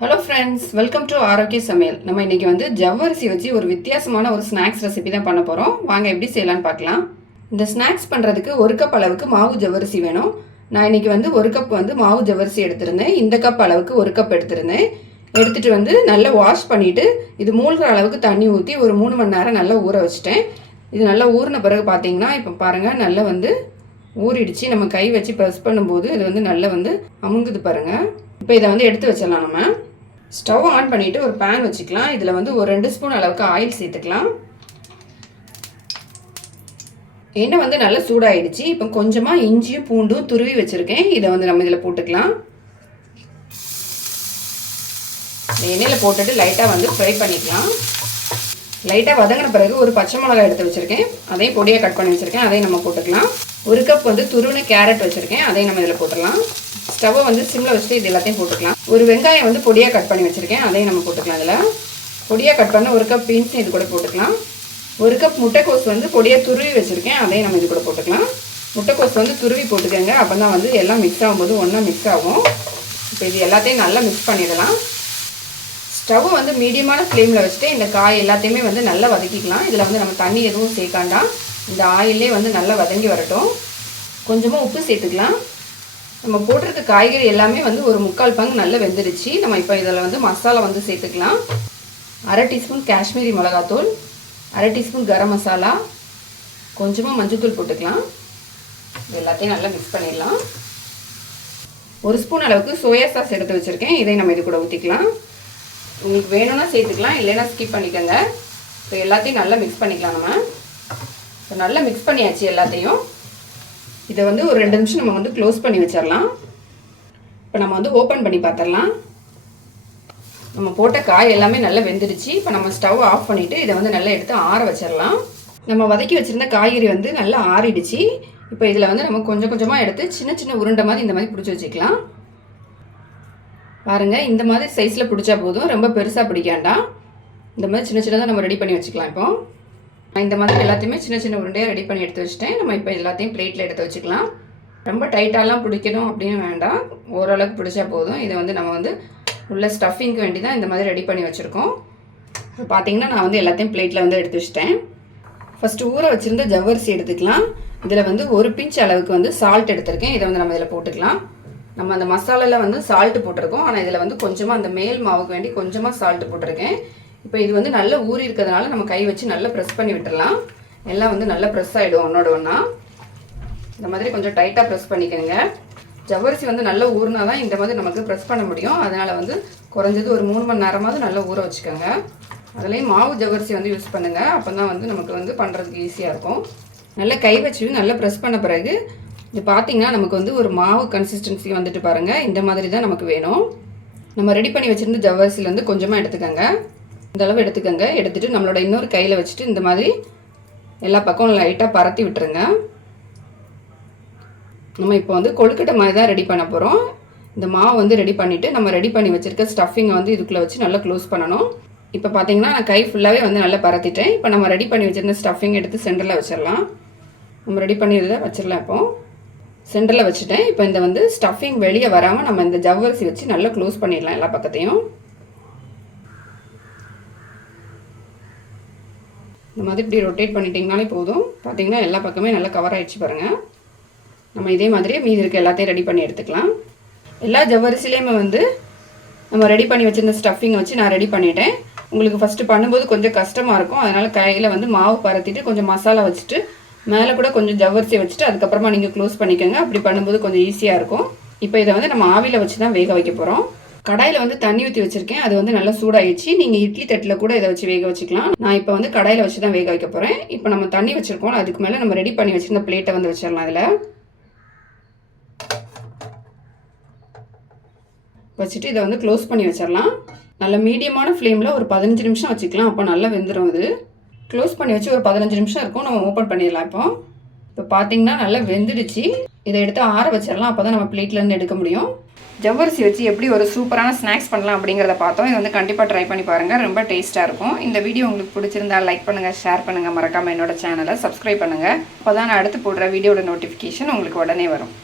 Hello friends welcome to ஆரோக்கிய சமையல் நம்ம இன்னைக்கு வந்து ஜவ்வரிசி வச்சு ஒரு வித்தியாசமான ஒரு ஸ்நாக்ஸ் ரெசிபி தான் பண்ண போகிறோம் வாங்க எப்படி செய்யலாம்னு பார்க்கலாம். இந்த ஸ்நாக்ஸ் பண்ணுறதுக்கு ஒரு கப் அளவுக்கு மாவு ஜவ்வரிசி வேணும். நான் இன்னைக்கு வந்து ஒரு கப் வந்து மாவு ஜவ்வரிசி எடுத்திருந்தேன். இந்த கப் அளவுக்கு ஒரு கப் எடுத்திருந்தேன். எடுத்துகிட்டு வந்து நல்லா வாஷ் பண்ணிவிட்டு இது மூழ்கிற அளவுக்கு தண்ணி ஊற்றி ஒரு மூணு மணி நேரம் நல்லா ஊற வச்சுட்டேன். இது நல்லா ஊறின பிறகு பார்த்தீங்கன்னா இப்போ பாருங்கள் நல்லா வந்து ஊறிடுச்சு. நம்ம கை வச்சு ப்ரெஸ் பண்ணும்போது இது வந்து நல்லா வந்து அமுங்குது பாருங்கள் இப்போ இதை வந்து எடுத்து வச்சிடலாம் நம்ம. ஸ்டவ் ஆன் பண்ணிவிட்டு ஒரு பேன் வச்சுக்கலாம். இதில் வந்து ஒரு ரெண்டு ஸ்பூன் அளவுக்கு ஆயில் சேர்த்துக்கலாம். எண்ணெய் வந்து நல்லா சூடாயிடுச்சு. இப்போ கொஞ்சமாக இஞ்சியும் பூண்டும் துருவி வச்சுருக்கேன். இதை வந்து நம்ம இதில் போட்டுக்கலாம். எண்ணெயில் போட்டுட்டு லைட்டாக வந்து ஃப்ரை பண்ணிக்கலாம். லைட்டாக வதங்கின பிறகு ஒரு பச்சை மிளகாய் எடுத்து வச்சுருக்கேன். அதையும் பொடியாக கட் பண்ணி வச்சுருக்கேன். அதையும் நம்ம போட்டுக்கலாம். ஒரு கப் வந்து துருவின கேரட் வச்சுருக்கேன். அதையும் நம்ம இதில் போட்டுடலாம். ஸ்டவ்வை வந்து சிம்மில் வச்சுட்டு இது எல்லாத்தையும் போட்டுக்கலாம். ஒரு வெங்காயம் வந்து பொடியாக கட் பண்ணி வச்சுருக்கேன். அதையும் நம்ம போட்டுக்கலாம் இதில். பொடியாக கட் பண்ண ஒரு கப் பீன்ஸ் இது கூட போட்டுக்கலாம். ஒரு கப் முட்டைக்கோஸ் வந்து பொடியாக துருவி வச்சுருக்கேன். அதையும் நம்ம இது கூட போட்டுக்கலாம். முட்டைக்கோஸ் வந்து துருவி போட்டுக்கோங்க. அப்போ தான் வந்து எல்லாம் மிக்ஸ் ஆகும்போது ஒன்றா மிக்ஸ் ஆகும். இப்போ இது எல்லாத்தையும் நல்லா மிக்ஸ் பண்ணிடலாம். ஸ்டவ் வந்து மீடியமான ஃப்ளேமில் வச்சுட்டு இந்த காய் எல்லாத்தையுமே வந்து நல்லா வதக்கிக்கலாம். இதில் வந்து நம்ம தண்ணி எதுவும் சேர்க்காண்டாம் இந்த ஆயிலே வந்து நல்லா வதங்கி வரட்டும். கொஞ்சமாக உப்பு சேர்த்துக்கலாம். நம்ம போட்டிருக்க காய்கறி எல்லாமே வந்து ஒரு முக்கால் பங்கு நல்லா வெந்துருச்சு நம்ம இப்போ இதில் வந்து மசாலா வந்து சேர்த்துக்கலாம். அரை டீஸ்பூன் காஷ்மீரி மிளகாத்தூள் அரை டீஸ்பூன் கரம் மசாலா கொஞ்சமாக மஞ்சள்தூள் போட்டுக்கலாம். இது எல்லாத்தையும் நல்லா மிக்ஸ் பண்ணிடலாம். ஒரு ஸ்பூன் அளவுக்கு சோயா சாஸ் எடுத்து வச்சுருக்கேன். இதை நம்ம இது கூட ஊற்றிக்கலாம் உங்களுக்கு வேணும்னா சேர்த்துக்கலாம் இல்லைன்னா ஸ்கிப் பண்ணிக்கோங்க. இப்போ எல்லாத்தையும் நல்லா மிக்ஸ் பண்ணிக்கலாம் நம்ம. இப்போ நல்லா மிக்ஸ் பண்ணியாச்சு எல்லாத்தையும். இதை வந்து ஒரு ரெண்டு நிமிஷம் நம்ம வந்து க்ளோஸ் பண்ணி வச்சிடலாம் இப்போ நம்ம வந்து ஓப்பன் பண்ணி பார்த்துடலாம் நம்ம போட்ட காய் எல்லாமே நல்லா வெந்துடுச்சு. இப்போ நம்ம ஸ்டவ் ஆஃப் பண்ணிவிட்டு இதை வந்து நல்லா எடுத்து ஆற வச்சிடலாம் நம்ம வதக்கி வச்சுருந்த காய்கறி வந்து நல்லா ஆறிடுச்சு. இப்போ இதில் வந்து நம்ம கொஞ்சம் கொஞ்சமாக எடுத்து சின்ன சின்ன உருண்டை மாதிரி இந்த மாதிரி பிடிச்சி வச்சுக்கலாம். பாருங்கள் இந்த மாதிரி சைஸில் பிடிச்சா போதும். ரொம்ப பெருசாக பிடிக்காண்டாம் இந்த மாதிரி சின்ன சின்னதாக நம்ம ரெடி பண்ணி வச்சுக்கலாம் இப்போ. இந்த மாதிரி எல்லாத்தையுமே சின்ன சின்ன உருண்டையாக ரெடி பண்ணி எடுத்து வச்சுட்டேன். நம்ம இப்போ எல்லாத்தையும் பிளேட்டில் எடுத்து வச்சுக்கலாம். ரொம்ப டைட்டாலாம் பிடிக்கணும் அப்படின்னு வேண்டாம். ஓரளவுக்கு பிடிச்சா போதும். இதை வந்து நம்ம வந்து உள்ள ஸ்டஃபிங்க்கு வேண்டி தான் இந்த மாதிரி ரெடி பண்ணி வச்சுருக்கோம். பார்த்தீங்கன்னா நான் வந்து எல்லாத்தையும் பிளேட்டில் வந்து எடுத்து வச்சிட்டேன். ஃபஸ்ட்டு ஊற வச்சுருந்த ஜவ்வரிசி எடுத்துக்கலாம். இதில் வந்து ஒரு பிஞ்ச் அளவுக்கு வந்து சால்ட் எடுத்திருக்கேன். இதை வந்து நம்ம இதில் போட்டுக்கலாம். நம்ம அந்த மசாலாவில் வந்து சால்ட்டு போட்டிருக்கோம். ஆனால் இதில் வந்து கொஞ்சமாக அந்த மேல் மாவுக்கு வேண்டி கொஞ்சமாக சால்ட்டு போட்டிருக்கேன். இப்போ இது வந்து நல்லா ஊறி இருக்கிறதுனால நம்ம கை வச்சு நல்லா ப்ரெஸ் பண்ணி விட்டுடலாம் எல்லாம் வந்து நல்லா ப்ரெஸ் ஆகிடும் ஒன்றோட ஒன்றா இந்த மாதிரி கொஞ்சம் டைட்டாக ப்ரெஸ் பண்ணிக்கோங்க ஜவ்வரிசி வந்து நல்லா ஊறினா தான் இந்த மாதிரி நமக்கு ப்ரெஸ் பண்ண முடியும். அதனால் வந்து குறைஞ்சது ஒரு மூணு மணி நேரமாவது நல்லா ஊற வச்சுக்கோங்க. அதுலேயும் மாவு ஜவ்வரிசி வந்து யூஸ் பண்ணுங்கள் அப்போ தான் வந்து நமக்கு வந்து பண்ணுறதுக்கு ஈஸியாக இருக்கும். நல்லா கை வச்சு நல்லா ப்ரெஸ் பண்ண பிறகு இது பார்த்தீங்கன்னா நமக்கு வந்து ஒரு மாவு கன்சிஸ்டன்சி வந்துட்டு பாருங்கள் இந்த மாதிரி தான் நமக்கு வேணும். நம்ம ரெடி பண்ணி வச்சுருந்து ஜவ்வரிசிலேருந்து கொஞ்சமாக எடுத்துக்கோங்க. இந்த அளவு எடுத்துக்கோங்க. எடுத்துகிட்டு நம்மளோட இன்னொரு கையில் வச்சுட்டு இந்த மாதிரி எல்லா பக்கமும் லைட்டாக பரத்தி விட்டுருங்க. நம்ம இப்போ வந்து கொழுக்கட்டை மாதிரி தான் ரெடி பண்ண போகிறோம் இந்த மாவு வந்து ரெடி பண்ணிவிட்டு நம்ம ரெடி பண்ணி வச்சுருக்க ஸ்டஃபிங்கை வந்து இதுக்குள்ளே வச்சு நல்லா க்ளோஸ் பண்ணணும். இப்போ பார்த்தீங்கன்னா நான் கை ஃபுல்லாகவே வந்து நல்லா பரத்திட்டேன். இப்போ நம்ம ரெடி பண்ணி வச்சுருந்த ஸ்டஃபிங் எடுத்து சென்டரில் வச்சிடலாம். நம்ம ரெடி பண்ணியிருந்த வச்சிடலாம் இப்போ. சென்டரில் வச்சுட்டேன். இப்போ இந்த வந்து ஸ்டஃபிங் வெளியே வராமல் நம்ம இந்த ஜவ்வரிசி வச்சு நல்லா க்ளோஸ் பண்ணிடலாம் எல்லா பக்கத்தையும். இந்த மாதிரி இப்படி ரொட்டேட் பண்ணிட்டீங்கனாலே போதும். பார்த்தீங்கன்னா எல்லா பக்கமே நல்லா கவர் ஆகிடுச்சு பாருங்கள் நம்ம இதே மாதிரியே மீதி இருக்க எல்லாத்தையும் ரெடி பண்ணி எடுத்துக்கலாம். எல்லா ஜவ்வரிசிலையுமே வந்து நம்ம ரெடி பண்ணி வச்சுருந்த ஸ்டஃபிங்கை வச்சு நான் ரெடி பண்ணிட்டேன். உங்களுக்கு ஃபஸ்ட்டு பண்ணும்போது கொஞ்சம் கஷ்டமாக இருக்கும். அதனால் கையில் வந்து மாவு பரத்திட்டு கொஞ்சம் மசாலா வச்சுட்டு மேலே கூட கொஞ்சம் ஜவ்வரிசி வச்சுட்டு அதுக்கப்புறமா நீங்கள் க்ளோஸ் பண்ணிக்கோங்க. அப்படி பண்ணும்போது கொஞ்சம் ஈஸியாக இருக்கும். இப்போ இதை வந்து நம்ம ஆவியில் வச்சு தான் வேக வைக்க போகிறோம் கடாயில் வந்து தண்ணி ஊற்றி வச்சுருக்கேன். அது வந்து நல்லா சூடாயிடுச்சு. நீங்கள் இட்லி தட்டில் கூட இதை வச்சு வேக வச்சுக்கலாம். நான் இப்போ வந்து கடாயில் வச்சு தான் வேக வைக்க போகிறேன் இப்போ நம்ம தண்ணி வச்சுருக்கோம். அதுக்கு மேலே நம்ம ரெடி பண்ணி வச்சுருந்த பிளேட்டை வந்து வச்சிடலாம் அதில். வச்சுட்டு இதை வந்து க்ளோஸ் பண்ணி வச்சிடலாம். நல்ல மீடியமான ஃப்ளேமில் ஒரு பதினஞ்சு நிமிஷம் வச்சுக்கலாம். அப்போ நல்லா வெந்துடும் இது. க்ளோஸ் பண்ணி வச்சு ஒரு பதினஞ்சு நிமிஷம் இருக்கும். நம்ம ஓப்பன் பண்ணிடலாம் இப்போ. இப்போ பார்த்தீங்கன்னா நல்லா வெந்துடுச்சு. இதை எடுத்து ஆற வச்சிடலாம். அப்போ தான் நம்ம பிளேட்லேருந்து எடுக்க முடியும். ஜவ்வரிசி வச்சு எப்படி ஒரு சூப்பரான ஸ்நாக்ஸ் பண்ணலாம் அப்படிங்கிறத பார்த்தோம். இது வந்து கண்டிப்பாக ட்ரை பண்ணி பாருங்கள் ரொம்ப டேஸ்ட்டாக இருக்கும். இந்த வீடியோ உங்களுக்கு பிடிச்சிருந்தா லைக் பண்ணுங்கள் ஷேர் பண்ணுங்கள் மறக்காமல் என்னோட சேனலை சப்ஸ்கிரைப் பண்ணுங்கள் அப்போ தான் நான் அடுத்து போடுற வீடியோட நோட்டிஃபிகேஷன் உங்களுக்கு உடனே வரும்.